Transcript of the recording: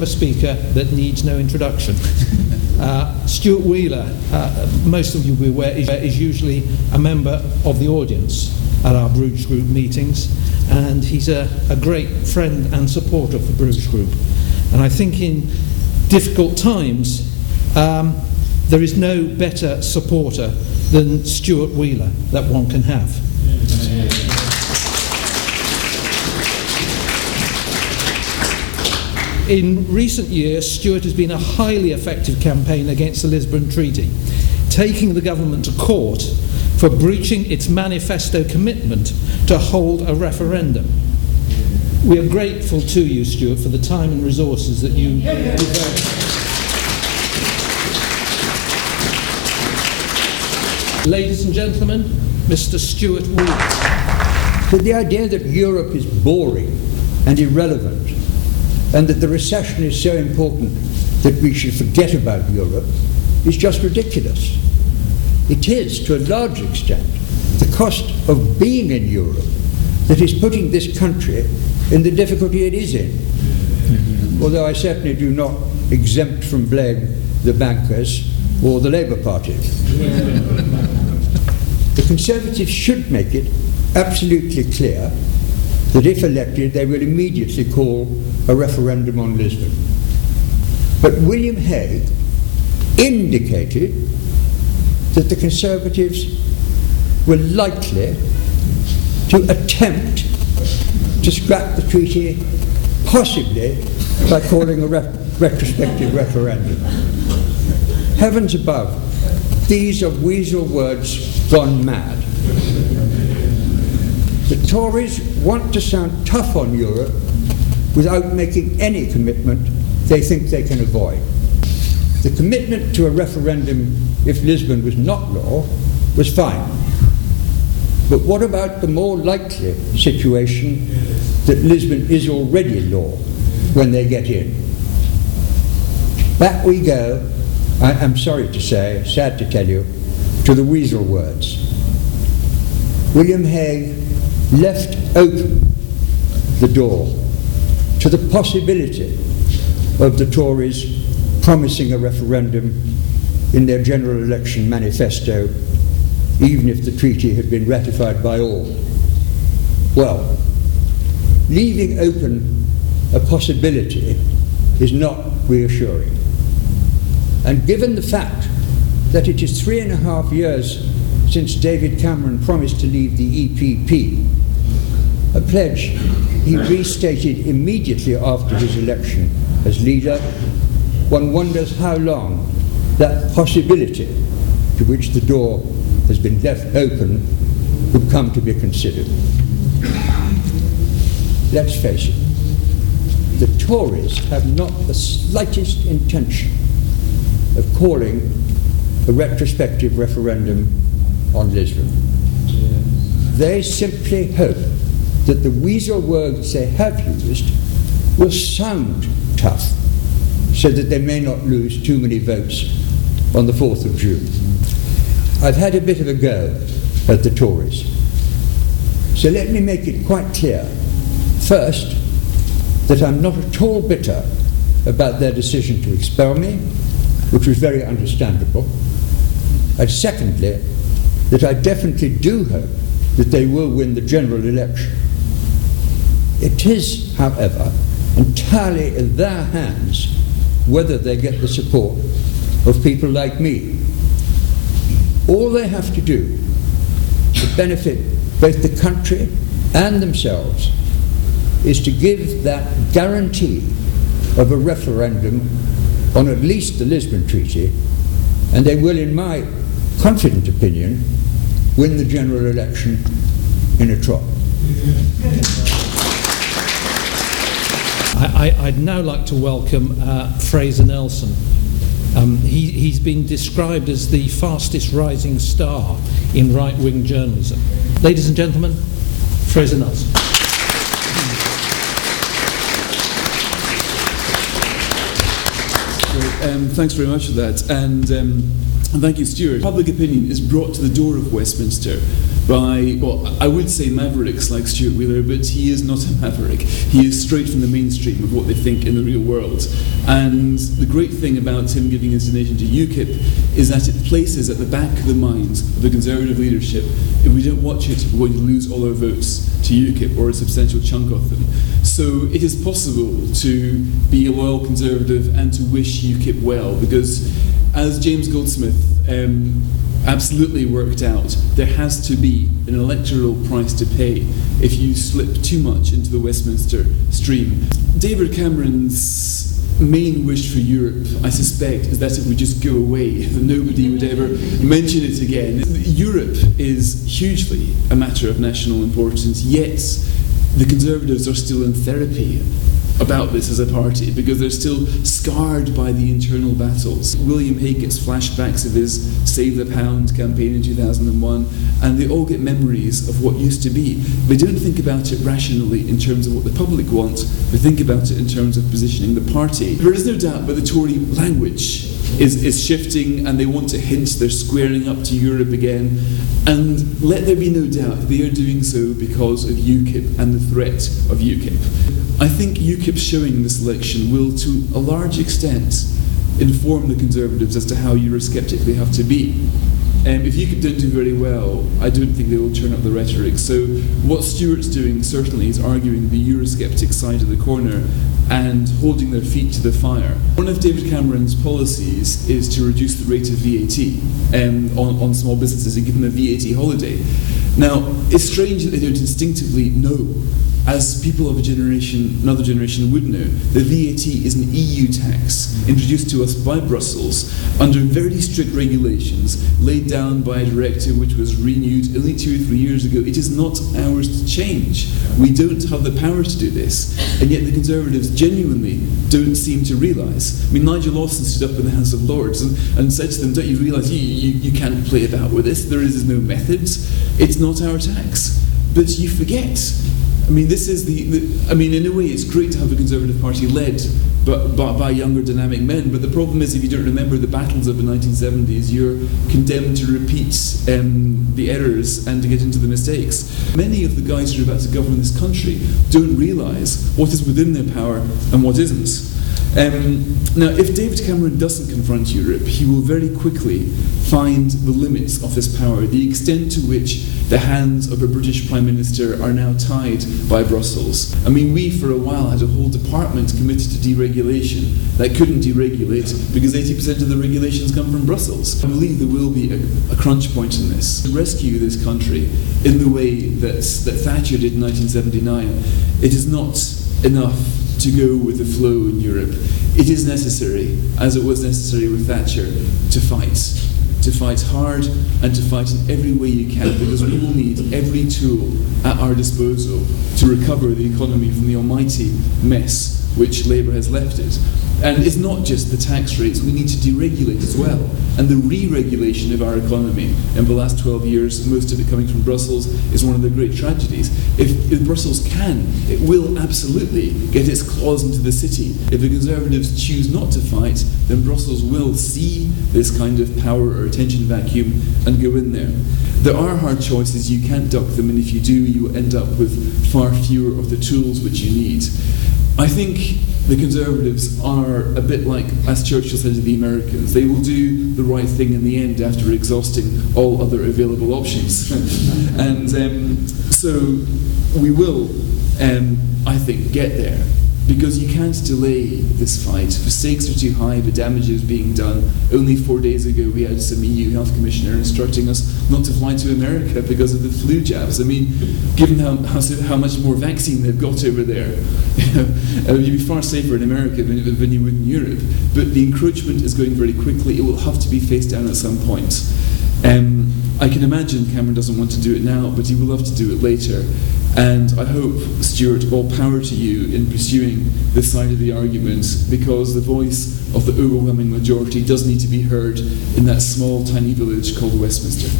have a speaker that needs no introduction. Stuart Wheeler, most of you will be aware, is usually a member of the audience at our Bruges Group meetings, and he's a great friend and supporter of the Bruges Group. And I think in difficult times, there is no better supporter than Stuart Wheeler that one can have. In recent years, Stuart has been a highly effective campaign against the Lisbon Treaty, taking the government to court for breaching its manifesto commitment to hold a referendum. We are grateful to you, Stuart, for the time and resources that you devote. Ladies and gentlemen, Mr. Stuart Wheeler. But the idea that Europe is boring and irrelevant, and that the recession is so important that we should forget about Europe, is just ridiculous. It is, to a large extent, the cost of being in Europe that is putting this country in the difficulty it is in. Although I certainly do not exempt from blame the bankers or the Labour Party. The Conservatives should make it absolutely clear that if elected, they will immediately call a referendum on Lisbon. But William Hague indicated that the Conservatives were likely to attempt to scrap the treaty, possibly by calling a retrospective referendum. Heavens above, these are weasel words gone mad. The Tories want to sound tough on Europe without making any commitment they think they can avoid. The commitment to a referendum if Lisbon was not law was fine. But what about the more likely situation that Lisbon is already law when they get in? Back we go, I am sorry to say, sad to tell you, to the weasel words. William Hague left open the door to the possibility of the Tories promising a referendum in their general election manifesto, even if the treaty had been ratified by all. Well, leaving open a possibility is not reassuring. And given the fact that it is 3.5 years since David Cameron promised to leave the EPP, a pledge he restated immediately after his election as leader, one wonders how long that possibility to which the door has been left open would come to be considered. Let's face it, the Tories have not the slightest intention of calling a retrospective referendum on Lisbon. They simply hope that the weasel words they have used will sound tough so that they may not lose too many votes on the 4th of June. I've had a bit of a go at the Tories. So let me make it quite clear, first, that I'm not at all bitter about their decision to expel me, which was very understandable, and secondly, that I definitely do hope that they will win the general election. It is, however, entirely in their hands whether they get the support of people like me. All they have to do to benefit both the country and themselves is to give that guarantee of a referendum on at least the Lisbon Treaty, and they will, in my confident opinion, win the general election in a trot. I'd now like to welcome Fraser Nelson. He's been described as the fastest rising star in right-wing journalism. Ladies and gentlemen, Fraser Nelson. Thanks very much for that. And And thank you, Stuart. Public opinion is brought to the door of Westminster by, well, I would say mavericks like Stuart Wheeler, but he is not a maverick. He is straight from the mainstream of what they think in the real world. And the great thing about him giving his donation to UKIP is that it places at the back of the minds of the Conservative leadership, if we don't watch it, we're going to lose all our votes to UKIP, or a substantial chunk of them. So it is possible to be a loyal Conservative and to wish UKIP well, because as James Goldsmith absolutely worked out, there has to be an electoral price to pay if you slip too much into the Westminster stream. David Cameron's main wish for Europe, I suspect, is that it would just go away, that nobody would ever mention it again. Europe is hugely a matter of national importance, yet the Conservatives are still in therapy about this as a party, because they're still scarred by the internal battles. William Hague gets flashbacks of his Save the Pound campaign in 2001, and they all get memories of what used to be. They don't think about it rationally in terms of what the public wants, they think about it in terms of positioning the party. There is no doubt that the Tory language is shifting, and they want to hint they're squaring up to Europe again, and let there be no doubt they are doing so because of UKIP and the threat of UKIP. I think UKIP's showing this election will, to a large extent, inform the Conservatives as to how Eurosceptic they have to be. If UKIP don't do very well, I don't think they will turn up the rhetoric. So what Stuart's doing certainly is arguing the Eurosceptic side of the corner and holding their feet to the fire. One of David Cameron's policies is to reduce the rate of VAT on small businesses and give them a VAT holiday. Now, it's strange that they don't instinctively know, as people of another generation would know, the VAT is an EU tax introduced to us by Brussels under very strict regulations laid down by a directive which was renewed only 2 or 3 years ago. It is not ours to change. We don't have the power to do this, and yet the Conservatives genuinely don't seem to realise. I mean, Nigel Lawson stood up in the House of Lords and said to them, don't you realise you can't play about with this? There is no methods. It's not our tax. But you forget. I mean, this is in a way, it's great to have a Conservative Party led by younger, dynamic men, but the problem is if you don't remember the battles of the 1970s, you're condemned to repeat the errors and to get into the mistakes. Many of the guys who are about to govern this country don't realise what is within their power and what isn't. Now, if David Cameron doesn't confront Europe, he will very quickly find the limits of his power, the extent to which the hands of a British Prime Minister are now tied by Brussels. I mean, we for a while had a whole department committed to deregulation that couldn't deregulate because 80% of the regulations come from Brussels. I believe there will be a crunch point in this. To rescue this country in the way that Thatcher did in 1979, it is not enough to go with the flow in Europe. It is necessary, as it was necessary with Thatcher, to fight hard and to fight in every way you can, because we will need every tool at our disposal to recover the economy from the almighty mess which Labour has left it. And it's not just the tax rates, we need to deregulate as well. And the re-regulation of our economy in the last 12 years, most of it coming from Brussels, is one of the great tragedies. If Brussels can, it will absolutely get its claws into the city. If the Conservatives choose not to fight, then Brussels will see this kind of power or attention vacuum and go in there. There are hard choices, you can't duck them, and if you do, you will end up with far fewer of the tools which you need. I think the Conservatives are a bit like, as Churchill said to the Americans, they will do the right thing in the end after exhausting all other available options. And so we will, I think, get there, because you can't delay this fight. The stakes are too high, the damage is being done. Only 4 days ago we had some EU health commissioner instructing us not to fly to America because of the flu jabs. I mean, given how much more vaccine they've got over there, you'd be far safer in America than you would in Europe. But the encroachment is going very quickly. It will have to be faced down at some point. I can imagine Cameron doesn't want to do it now, but he will have to do it later. And I hope, Stuart, all power to you in pursuing this side of the argument, because the voice of the overwhelming majority does need to be heard in that small, tiny village called Westminster.